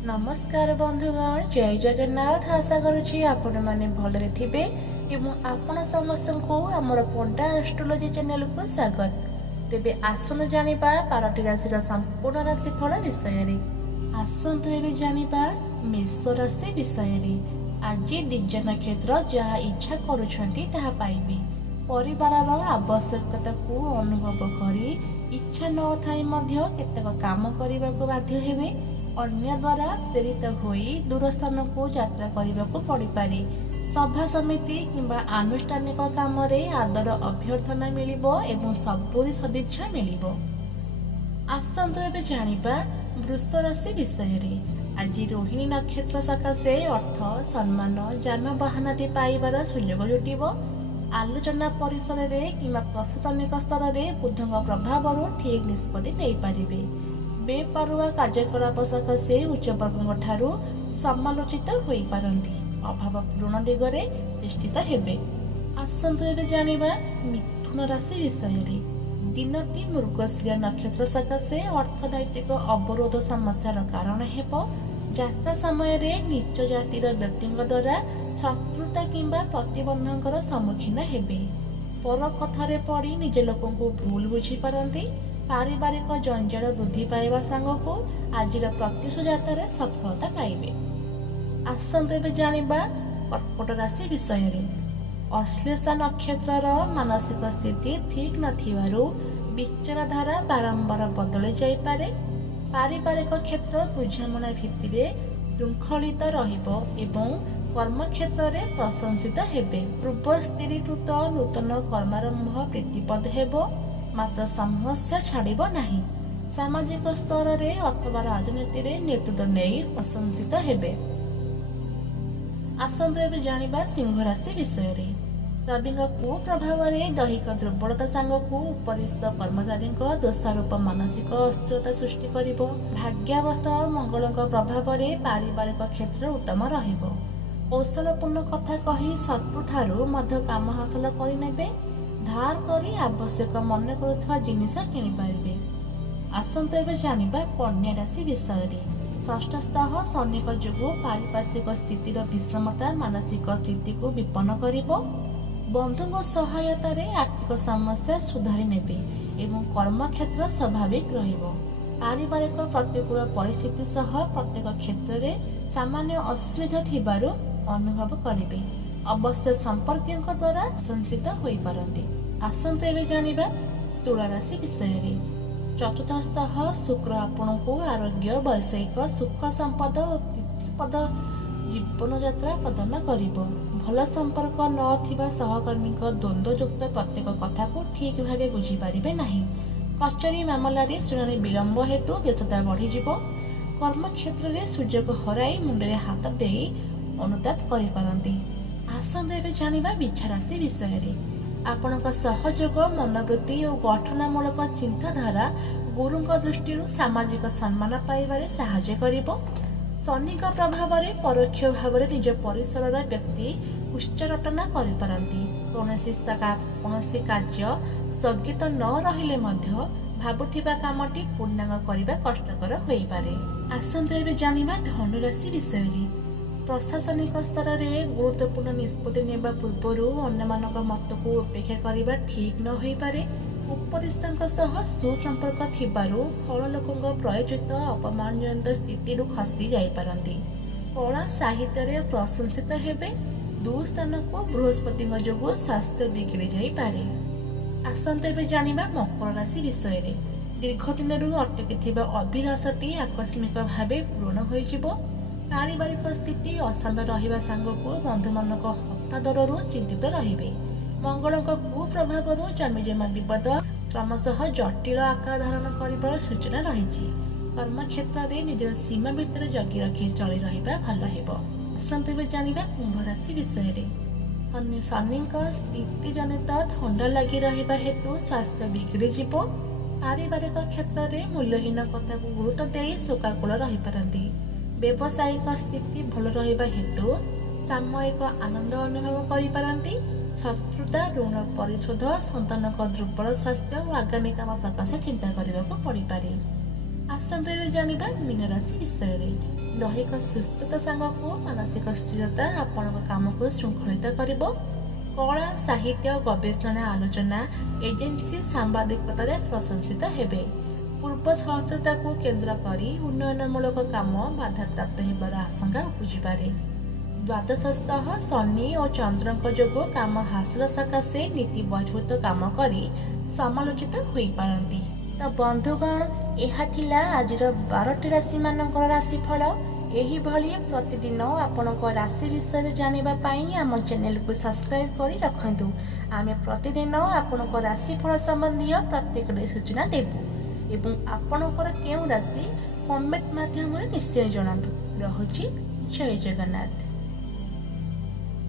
नमस्कार बंधुगण, जय जगन्नाथ। आशा करुछि आपण माने भलरे थिबे एवं आपण समस्त को हमर पंडा एस्ट्रोलॉजी चैनल को स्वागत। तेबे आसनु जानिबा 12टी राशि संपूर्ण राशिफल विषय रे। आसंतु एबे जानिबा मेष राशि विषय रे। आज दिज नक्षत्र जहा इच्छा करूछंती ताहा पाइबे। परिवारर आवश्यकता को अनुभव करी इच्छा न थाई मध्य केतेक काम करिबा को बाध्य हेबे। अन्य द्वारा प्रेरित होई दूर स्थान को यात्रा करने को पड़िपारे। सभा समिति किंबा आनुष्ठानिक काम रे आदर अभ्यर्थना मिलिबो एवं सबुरी सदिच्छा मिलिबो। आसंतु एबे जानिबा वृष राशि विषय रे। आज रोहिणी नक्षत्र सकाशे अर्थ सम्मान जानवाहन आदि पाइबार सुयोग जुटिबो। आलोचना परिसर रे किंबा प्रशासनिक स्तर रे बुधଙ୍କ प्रभाव ठीक निष्पत्ति नै पारिबे। बेपरुआ कार्यकलाप सकाशे उच्चवर्गों ठारू समालोचित होई पारंती। अभाव पूर्ण दिगरे चेष्टित हेबे। आसंतु एबे जानिबा मिथुन राशि विषय रे। दिनटी मृगशिरा नक्षत्र सकाशे अर्थनैतिक अवरोध समस्यार कारण हेबो। यात्रा समय रे नीच जातिर व्यक्तिଙ୍କ द्वारा शत्रुता किंबा प्रतिबंधकर सम्मुखीन हेबे। पर कथारे पड़ी निज लोकों को भूल बुझी पारंती। पारिवारिक जंजाल वृद्धि पाइबा सांगको आजिर प्रत्युष यात्रा सफलता पाइबे। आसंतु एबे जानिबा कर्कट राशि विषय रे। अश्लेषा नक्षत्रर मानसिक स्थिति ठीक नथिबारु विचारधारा बारंबार बदली जाई पारे। पारिवारिक क्षेत्र बुझामणा भित्तिरे शृंखलित रहिबो एवं कर्म क्षेत्र रे प्रशंसित हेबे। पूर्व स्थिरीकृत नूतन कर्मारंभ प्रीतिपद हेबो, मात्र समस्या छाड़िब नाही। सामाजिक स्तर रे अथवा राजनीति रे नेतृत्व नेई प्रशंसित हेबे। आसंतु एबे जानिबा सिंह राशि विषय रे। रविंग कुप्रभाव रे दैहिक दुर्बलता सांगको उपरिस्थ कर्मचारी दोषारोप मानसिक अस्थिरता सृष्टि करिबो। भाग्यावस्थ मंगलक प्रभाव रे पारिवारिक क्षेत्र उत्तम रहिबो। कौशलपूर्ण कथा कही शत्रु ठारू मध्य काम हासिल करिनेबे। धार करी आवश्यक मन करुवा जिनिस किनि पारिबे। आसंतु एबे जानिबा कन्या राशि विषय रे। षष्ठस्थः शनिक जोगु पारिपार्श्विक स्थितिर विषमता मानसिक स्थिति को विपन्न करिबो। बंधुଙ୍କ सहायता रे आर्थिक समस्या सुधारी नेबे एवं कर्म क्षेत्र स्वाभाविक रहिबो। पारिवारिक प्रतिकूल परिस्थिति सह प्रत्येक क्षेत्र रे सामान्य असुविधा थिबारु अनुभव करिबे। अवश्य संपर्कियों द्वारा संचित होई पारंती। आसंतु एबे जानिबा तुला राशि विषय रे। चतुर्थस्थः शुक्र आपण को आरोग्य वैषयिक सुख संपद और पद जीवन यात्रा प्रदान करिबो। भल संपर्क नथिबा सहकर्मी द्वंद्वयुक्त प्रत्येक कथा को ठीक भावे बुझी पारिबे नाही। कचेरी मामला रे शुणानी विलंब हेतु व्यस्तता बढ़ी जिवो। कर्म क्षेत्र रे सुयोग हराई मुंडे हाथ देई अनुताप करि पारंती। आसंतु एबे जानिबा बिछा राशि विषय रे। आपणक सहयोग मनोवृत्ति और गठनमूलक चिंताधारा गुरुଙ୍କ दृष्टि सामाजिक सम्मान पाइबारे साहाय्य करिबो। शनिक प्रभाव रे परोक्ष भाव रे निज परिसरर व्यक्ति उच्चारटना करि पारंती। कौनसी कार्य स्थगित न रहिले मध्य भाबुथिबा कामटी पूर्णांग करिबा कष्टकर होई पारे। आसंतु एबे जानिबा धनु राशि विषय रे। प्रशासनिक स्तर में गुरुत्वपूर्ण निष्पत्ति नेबा पूर्व अन्य मत को उपेक्षा करने ठीक न हो पारे। उपरिस्थांक सह सुसंपर्क थिबारु फल लोकों प्रयोजित अपमानजनक स्थिति खसी जाई पारंती। कला साहित्य रे प्रशंसित हेबे। दुस्थान को बृहस्पति जोगु स्वास्थ्य बिगड़ी जाई पारे। आसंतु एबे जानिबा मकर राशि विषय रे। दीर्घ दिन अटकी अभिलाषटी आकस्मिक भावे पूर्ण हो जिवो। पारिवारिक स्थिति अशांत रहिबा सांगको बंधु मानक हतादरु चिंतित रहिबे। मंगलक कुप्रभाव जमीजमा विवाद क्रमशः जटिल आकार धारण करिबार सूचना रहिछि। कर्म क्षेत्र रे निज सीमा भितर जगी रखी चली रहिबा भल हेबो। आसंतु एबे जानिबा कुंभ राशि विषय रे। शनिक स्थिति जनित थंडा लगी रहिबा हेतु स्वास्थ्य बिगड़ी जिवो। पारिवारिक क्षेत्र रे मूल्यहीन कथा को गुरुत्व देई शोकाकुल रहि पारंती। व्यावसायिक स्थिति भल रहिबा हेतु सामयिक आनंद अनुभव करि पारंती। शत्रुता ऋण परिशोध संतान दुर्बल स्वास्थ्य और आगामी काम सकाशे चिंता करने को पड़ पारे। आसंतु एबे जानिबा मीन राशि विषय रे। ଦୈହିକ ସୁସ୍ଥତା ସାଙ୍ଗକୁ ମାନସିକ ସ୍ଥିରତା ଆପଣଙ୍କ କାମକୁ ଶୃଙ୍ଖଳିତ କରିବ। କଳା, ସାହିତ୍ୟ, ଗବେଷଣା, ଆଲୋଚନା, ଏଜେନ୍ସି, ସାମ୍ବାଦିକତାରେ ପ୍ରଶଂସିତ ହେବେ। ପୂର୍ବ ଶତ୍ରୁତାକୁ କେନ୍ଦ୍ର କରି ଉନ୍ନୟନମୂଳକ କାମ ବାଧାପ୍ରାପ୍ତ ହେବାର ଆଶଙ୍କା ଉପୁଜିପାରେ। ଦ୍ୱାଦଶସ୍ଥ ଶନି ଓ ଚନ୍ଦ୍ରଙ୍କ ଯୋଗୁଁ କାମ ହାସଲ ସକାଶେ ନୀତି ବହିର୍ଭୂତ କାମ କରି ସମାଲୋଚିତ ହୋଇପାରନ୍ତି। ତ ବନ୍ଧୁଗଣ, ଏହା ଥିଲା ଆଜିର 12ଟି ରାଶିମାନଙ୍କର ରାଶିଫଳ। ଏହିଭଳି ପ୍ରତିଦିନ ଆପଣଙ୍କ ରାଶି ବିଷୟରେ ଜାଣିବା ପାଇଁ ଆମ ଚ୍ୟାନେଲକୁ ସବସ୍କ୍ରାଇବ୍ କରି ରଖନ୍ତୁ। ଆମେ ପ୍ରତିଦିନ ଆପଣଙ୍କ ରାଶିଫଳ ସମ୍ବନ୍ଧୀୟ ପ୍ରତ୍ୟେକଟି ସୂଚନା ଦେବୁ ଏବଂ ଆପଣଙ୍କର କେଉଁ ରାଶି କମେଣ୍ଟ ମାଧ୍ୟମରେ ନିଶ୍ଚୟ ଜଣାନ୍ତୁ। ରହୁଛି, ଜୟ ଜଗନ୍ନାଥ।